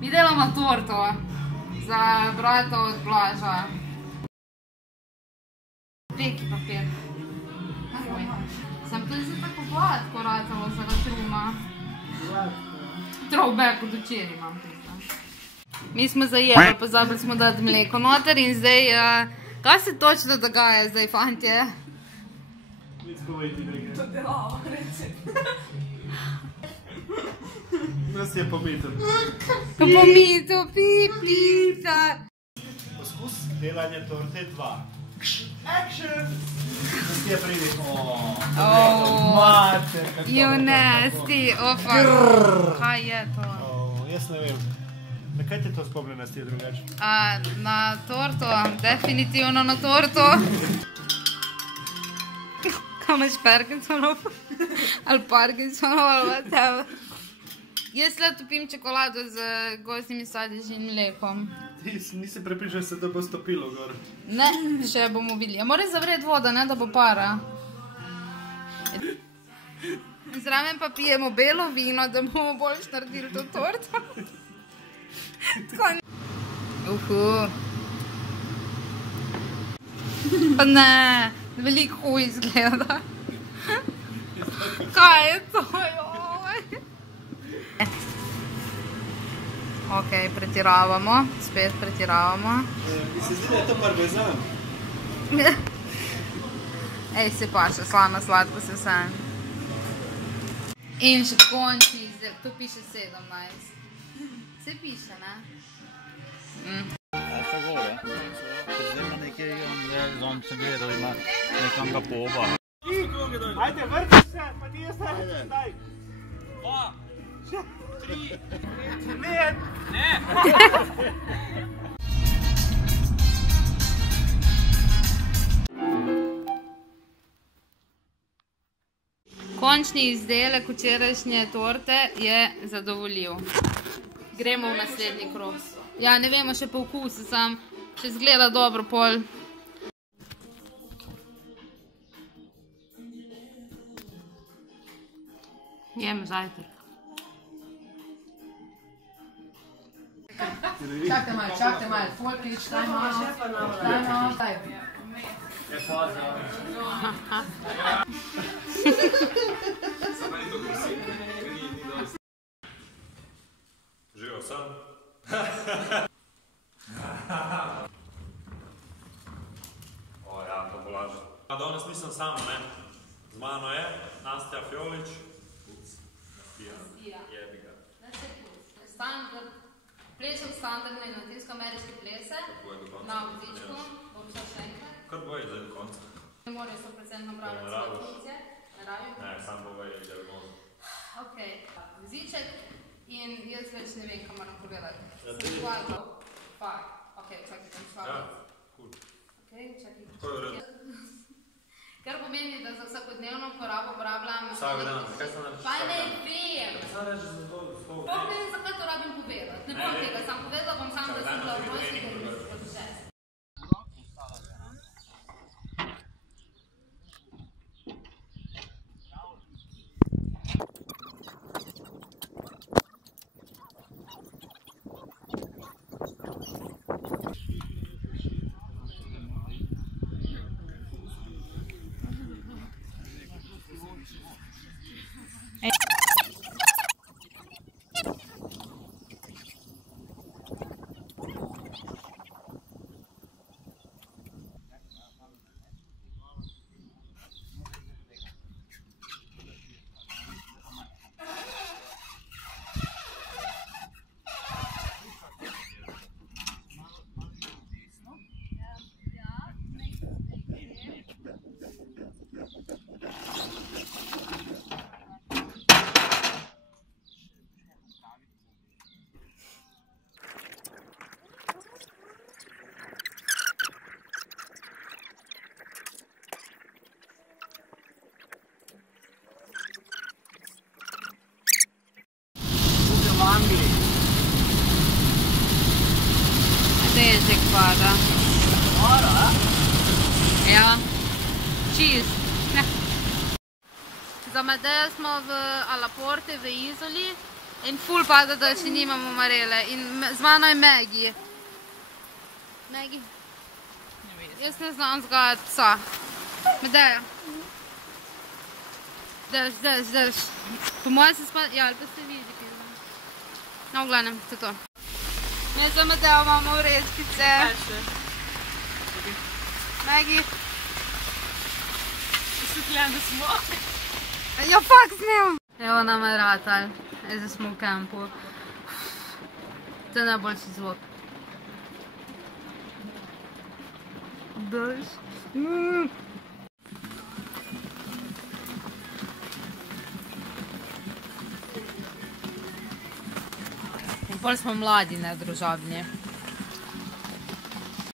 Mi delamo torto za brata od Blaža. Veki papir. Sam tudi se tako gladko ratalo zaradi truma. Throwback od včeraj imam tukaj. Mi smo zajeli, pozabili smo dati mleko noter in zdaj, kaj se točno dogaja zdaj, fantje? Nic povejte, drage. To delava, recept. Nas je pomitev. Pomitev, piplica. Poskus delanja torte 2. Action! Nas je pridi. Mater, kako Junesti, opa. Kaj je to? Jaz ne vem. Na kaj te to spomne nas je drugače? Na torto, definitivno na torto. Kaj imaš Parkinsonov? Ali Parkinsonov, ali whatever. Jaz le topim čokolado z gozdnimi sadeži in mlekom. Ti nisi prepričan se, da bo stopilo gor. Ne, še bomo videli. Mora zavreti voda, ne da bo para. Zraven pa pijemo belo vino, da bomo boljš naredili to torto. Pa ne, veliko huj izgleda. Kaj je to? Ok, pretiravamo, spet pretiravamo. Mi se zdi, da je to parmezan. Ej, se paša, slano, sladko se vsem. In še končni izdelek, tu piše 17. Se piše, ne? Tako gore. Zdaj ima nekaj, on se gledal, ima nekam ga poba. Ajde, vrti se, pa nije se, daj. 2, 3, Ne! Končni izdelek včerajšnje torte je zadovoljiv. Gremo v naslednji krog. Ja, ne vemo še po okusu, sam če zgleda dobro pol. Jem zajtrk. Čakajte malo, Folkič, daj malo, daj. Živo sam. O ja, to bo lažje. Danes nisem sam, ne. Z mano je Nastja Fjolič. Jebi ga. Plešem standardne latinsko-ameriške plese na vozičku, bom šel še enkrat. Kar boji zdaj do konca? Ne morajo 100% napravljati svoje funkcije. Ne rabijo? Ne, sam boji diagnozo. Ok, voziček in jaz več ne vem, kaj moram povedati. Sem hvala. Fak. Ok, čakaj, sem šla. Ja, cool. Ok, čakaj. To je v redu. Kar pomeni, da za vsakodnevno uporabo uporabljam... Vsak dan, kaj sem naredil? Pa ne vem! Sam reči za to, Sploh ne vem, zakaj to rabim povedati. Ne bom tega, sam povedala bom sam, da sem bila v rojstvi, ker mi se počeš. Dežek pada. Ja, čist. Za Madeja smo v Alaporte v Izoli In ful pada, da še nimamo Marele. In z mano je Maggie. Maggie? Jaz ne znam vzgajati psa. Medeja. Drž. Po mojem se spada... Ja, ali pa se vidi, ki znam. No, v glavnem, to je to. Mi za Medejo imamo vrečkice. Maggie. Se gledam, da smo. Ja, fakt snem. Evo nam je ratal. Zdaj smo v kampu. To je najboljši zvok. Drž. In pol smo mladi, ne družabni.